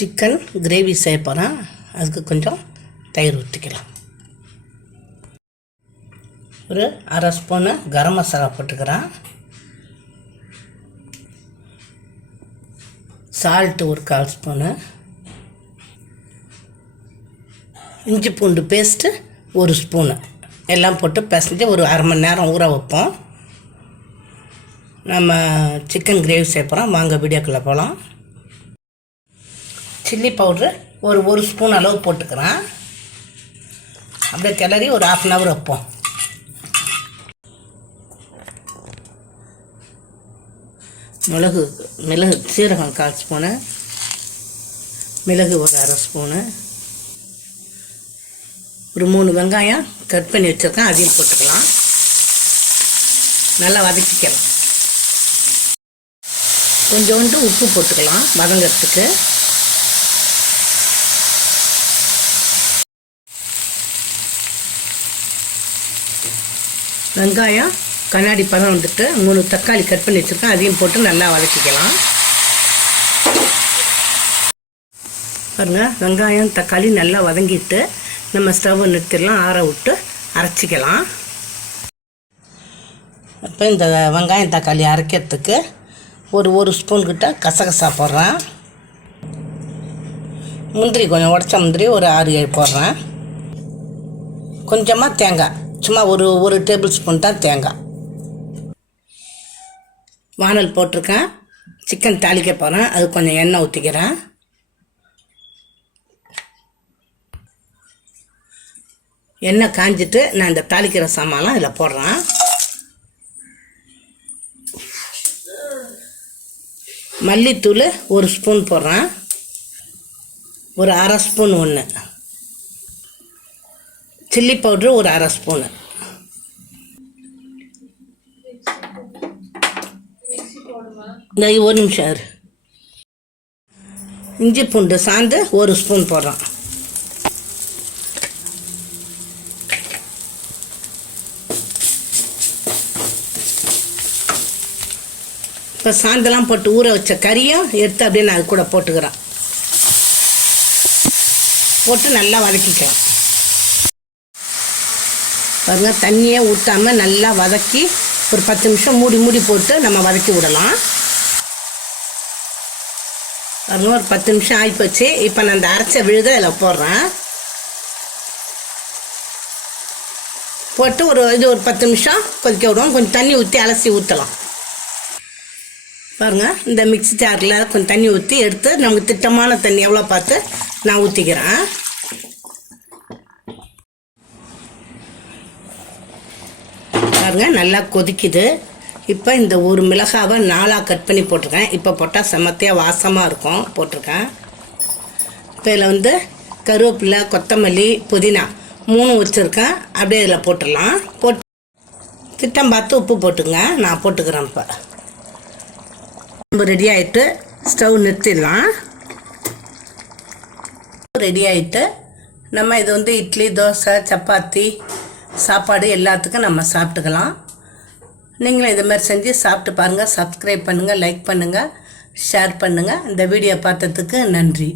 Chicken gravy செய்ய போகிறேன். அதுக்கு கொஞ்சம் தயிர் ஊற்றிக்கலாம். ஒரு அரை ஸ்பூனு கரம் மசாலா போட்டுக்கிறேன். சால்ட்டு ஒரு 1/4 ஸ்பூனு. இஞ்சி பூண்டு பேஸ்ட்டு 1 ஸ்பூனு. எல்லாம் போட்டு பிசைஞ்சு ஒரு அரை மணி நேரம் ஊற வைப்போம். நம்ம சிக்கன் கிரேவி செய்ய போகிறோம். வாங்க வீடியோக்குள்ளே போகலாம். சில்லி பவுட்ரு ஒரு ஸ்பூன் அளவு போட்டுக்கிறேன். அப்படியே கிளறி ஒரு 1/2 hour வைப்போம். மிளகு சீரகம் 1/4 ஸ்பூனு, மிளகு ஒரு அரை ஸ்பூனு, ஒரு 3 வெங்காயம் கட் பண்ணி வச்சுருக்கேன், அதையும் போட்டுக்கலாம். நல்லா வதக்கிக்கலாம். கொஞ்சோண்டு உப்பு போட்டுக்கலாம் வதங்கிறதுக்கு. வெங்காயம் கண்ணாடி பதம் வந்துட்டு 3 தக்காளி கட் பண்ணி வச்சுருக்கேன், அதையும் போட்டு நல்லா வதக்கிக்கலாம். பாருங்கள், வெங்காயம் தக்காளி நல்லா வதங்கிட்டு நம்ம ஸ்டவ் நிறுத்திடலாம். ஆற விட்டு அரைச்சிக்கலாம். இப்போ இந்த வெங்காயம் தக்காளி அரைக்கிறதுக்கு ஒரு ஸ்பூன் கிட்ட கசகசா போடுறேன். முந்திரி கொஞ்சம் உடச்ச முந்திரி ஒரு 6-7 போடுறேன். கொஞ்சமாக தேங்காய், சும்மா ஒரு டேபிள் ஸ்பூன் தான் தேங்காய். வானல் போட்டிருக்கேன். சிக்கன் தாளிக்க போகிறேன். அது கொஞ்சம் எண்ணெய் ஊற்றிக்கிறேன். எண்ணெய் காஞ்சிட்டு நான் இந்த தாளிக்கிற சாமான்லாம் இதில் போடுறேன். மல்லித்தூள் 1 ஸ்பூன் போடுறேன். ஒரு அரை ஸ்பூன் ஒன்று. சில்லி பவுட்ரு ஒரு அரை ஸ்பூனு. ஒரு நிமிஷம். இஞ்சி பூண்டு சாந்து 1 ஸ்பூன் போடுறோம். இப்போ சாந்தெல்லாம் போட்டு ஊற வச்ச கறியும் எடுத்து அப்படியே நான் அது கூட போட்டுக்கிறேன். போட்டு நல்லா வதக்கிக்கலாம். பாருங்க, தண்ணியே ஊற்றாமல் நல்லா வதக்கி ஒரு 10 நிமிஷம் மூடி போட்டு நம்ம வதக்கி விடலாம். பாருங்க, ஒரு 10 நிமிஷம் ஆகிப்போச்சு. இப்போ நான் அந்த அரைச்ச விழுத அதில் போடுறேன். போட்டு ஒரு 10 நிமிஷம் கொதிக்க விடுவோம். கொஞ்சம் தண்ணி ஊற்றி அலசி ஊற்றலாம். பாருங்கள், இந்த மிக்ஸி ஜாரில் கொஞ்சம் தண்ணி ஊற்றி எடுத்து நமக்கு திட்டமான தண்ணி எவ்வளோ பார்த்து நான் ஊற்றிக்கிறேன். பாருங்கள், நல்லா கொதிக்குது. இப்போ இந்த ஒரு மிளகாவை 4ஆக கட் பண்ணி போட்டிருக்கேன். இப்போ போட்டால் செம்மத்தியாக வாசமாக இருக்கும் போட்டிருக்கேன். இப்போ இதில் கருவேப்பிலை, கொத்தமல்லி, புதினா 3 வச்சுருக்கேன். அப்படியே இதில் போட்டுடலாம். போட்டு திட்டம் பார்த்து உப்பு போட்டுங்க. நான் போட்டுக்கிறேன். இப்போ நம்ம ரெடி ஆகிட்டு ஸ்டவ் நிறுத்திடலாம். ரெடி ஆகிட்டு நம்ம இது இட்லி, தோசை, சப்பாத்தி, சாப்பாடு எல்லாத்துக்கும் நம்ம சாப்பிட்டுக்கலாம். நீங்களும் இதை மாதிரி செஞ்சு சாப்பிட்டு பாருங்கள். சப்ஸ்கிரைப் பண்ணுங்கள், லைக் பண்ணுங்கள், ஷேர் பண்ணுங்கள். இந்த வீடியோ பார்த்ததுக்கு நன்றி.